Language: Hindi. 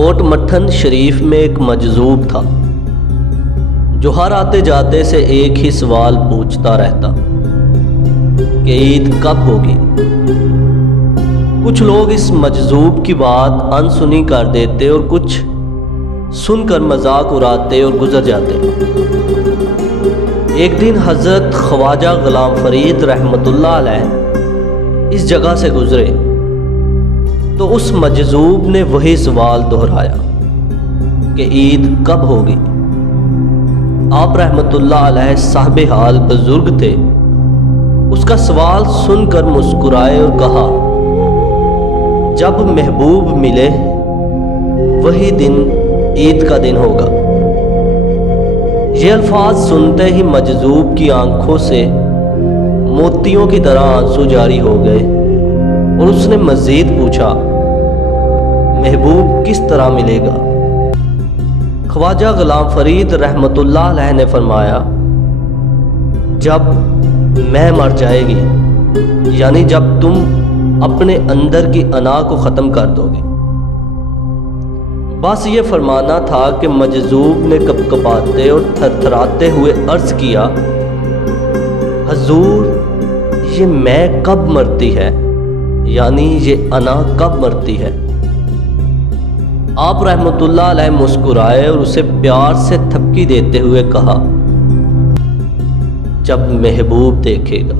कोट मट्ठन शरीफ में एक मजजूब था जो हर आते जाते से एक ही सवाल पूछता रहता कि ईद कब होगी। कुछ लोग इस मजजूब की बात अनसुनी कर देते और कुछ सुनकर मजाक उड़ाते और गुजर जाते। एक दिन हजरत ख्वाजा गुलाम फरीद रहमतुल्लाह अलैह इस जगह से गुजरे तो उस मजजूब ने वही सवाल दोहराया कि ईद कब होगी। आप रहमतुल्लाह अलैह साहिब हाल बुजुर्ग थे। उसका सवाल सुनकर मुस्कुराए और कहा, जब महबूब मिले वही दिन ईद का दिन होगा। ये अल्फाज सुनते ही मजजूब की आंखों से मोतियों की तरह आंसू जारी हो गए और उसने मजीद पूछा, महबूब किस तरह मिलेगा। ख्वाजा गुलाम फरीद रहमतुल्लाह अलैह ने फरमाया, जब मैं मर जाएगी, यानी जब तुम अपने अंदर की अना को ख़त्म कर दोगे। बस ये फरमाना था कि मजजूब ने कपकपाते और थरथराते हुए अर्ज़ किया, हजूर ये मैं कब मरती है, यानी ये अना कब मरती है। आप रहमतुल्लाह अलैह मुस्कुराए और उसे प्यार से थपकी देते हुए कहा, जब महबूब देखेगा।